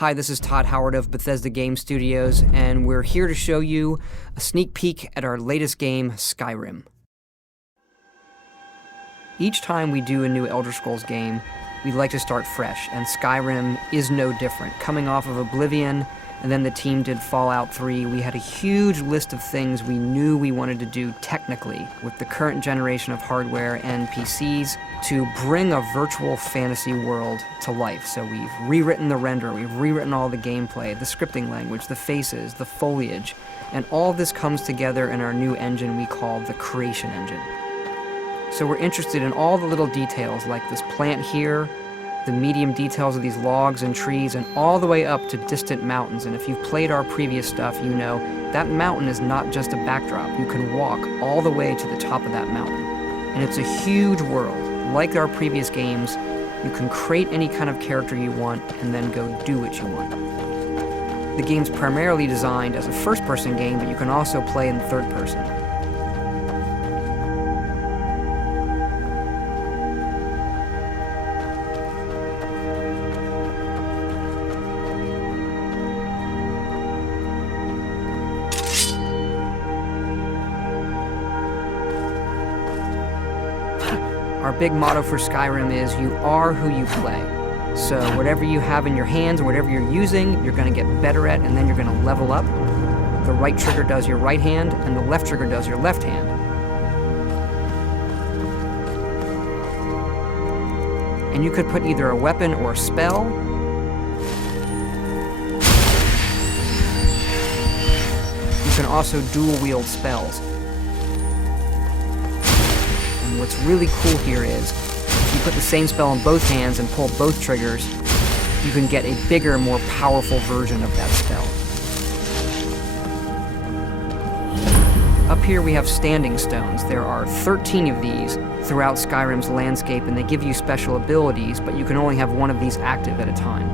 Hi, this is Todd Howard of Bethesda Game Studios, and we're here to show you a sneak peek at our latest game, Skyrim. Each time we do a new Elder Scrolls game, we like to start fresh, and Skyrim is no different. Coming off of Oblivion, and then the team did Fallout 3, we had a huge list of things we knew we wanted to do technically with the current generation of hardware and PCs to bring a virtual fantasy world to life. So we've rewritten the render, we've rewritten all the gameplay, the scripting language, the faces, the foliage, and all of this comes together in our new engine we call the Creation Engine. So we're interested in all the little details like this plant here, the medium details of these logs and trees, and all the way up to distant mountains. And if you've played our previous stuff, you know that mountain is not just a backdrop. You can walk all the way to the top of that mountain. And it's a huge world. Like our previous games, you can create any kind of character you want and then go do what you want. The game's primarily designed as a first-person game, but you can also play in third person. Our big motto for Skyrim is, you are who you play. So whatever you have in your hands, or whatever you're using, you're going to get better at, and then you're going to level up. The right trigger does your right hand, and the left trigger does your left hand. And you could put either a weapon or a spell. You can also dual-wield spells. What's really cool here is, if you put the same spell in both hands and pull both triggers, you can get a bigger, more powerful version of that spell. Up here we have standing stones. There are 13 of these throughout Skyrim's landscape, and they give you special abilities, but you can only have one of these active at a time.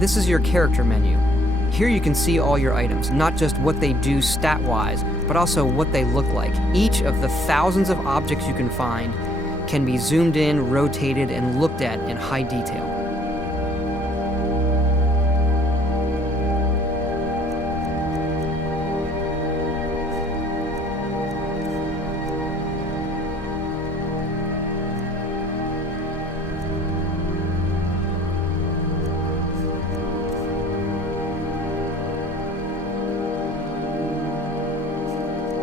This is your character menu. Here you can see all your items, not just what they do stat-wise, but also what they look like. Each of the thousands of objects you can find can be zoomed in, rotated, and looked at in high detail.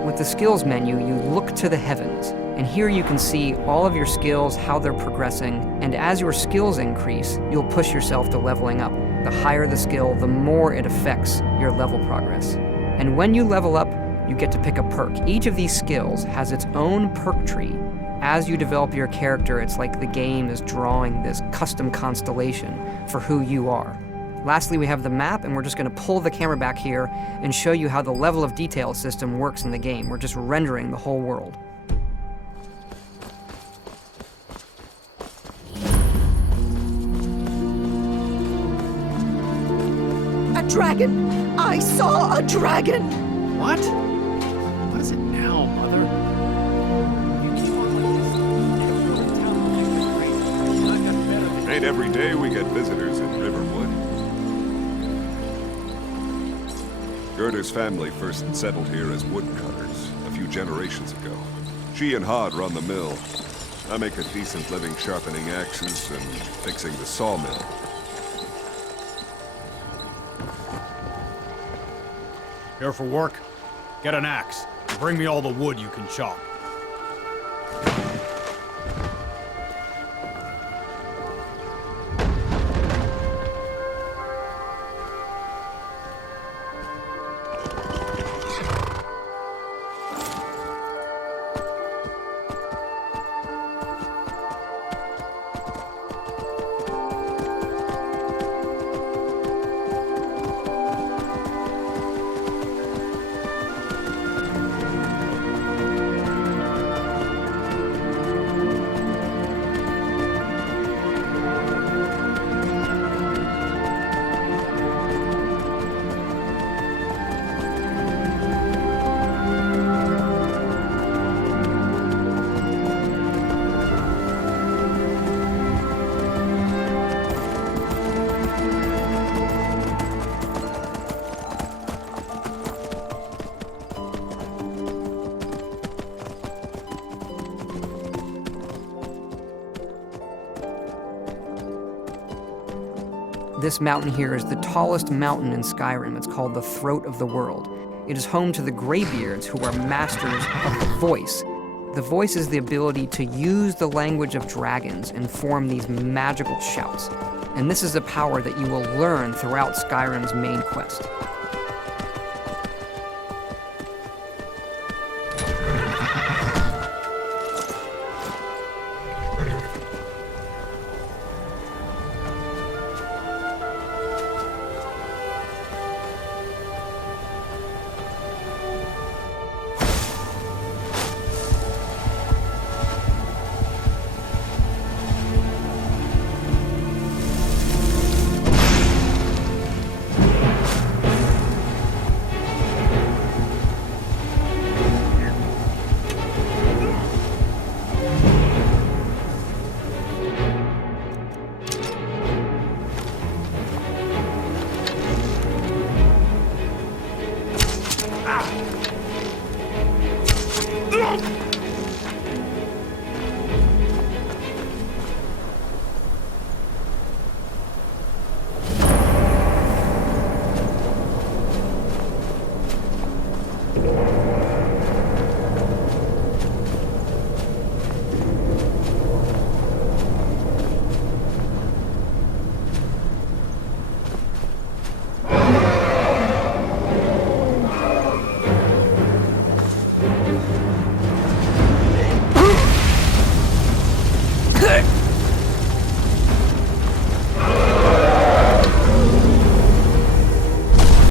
With the skills menu, you look to the heavens, and here you can see all of your skills, how they're progressing, and as your skills increase, you'll push yourself to leveling up. The higher the skill, the more it affects your level progress. And when you level up, you get to pick a perk. Each of these skills has its own perk tree. As you develop your character, it's like the game is drawing this custom constellation for who you are. Lastly, we have the map, and we're just going to pull the camera back here and show you how the level of detail system works in the game. We're just rendering the whole world. dragon! I saw a dragon! What? What is it now, Mother? You keep on like this. Everyone in town will think we're crazy. I got better than Ain't every day we get visitors in Riverwood. Gerda's family first settled here as woodcutters a few generations ago. She and Todd run the mill. I make a decent living sharpening axes and fixing the sawmill. Here for work? Get an axe. And bring me all the wood you can chop. This mountain here is the tallest mountain in Skyrim. It's called the Throat of the World. It is home to the Greybeards, who are masters of the voice. The voice is the ability to use the language of dragons and form these magical shouts. And this is a power that you will learn throughout Skyrim's main quest.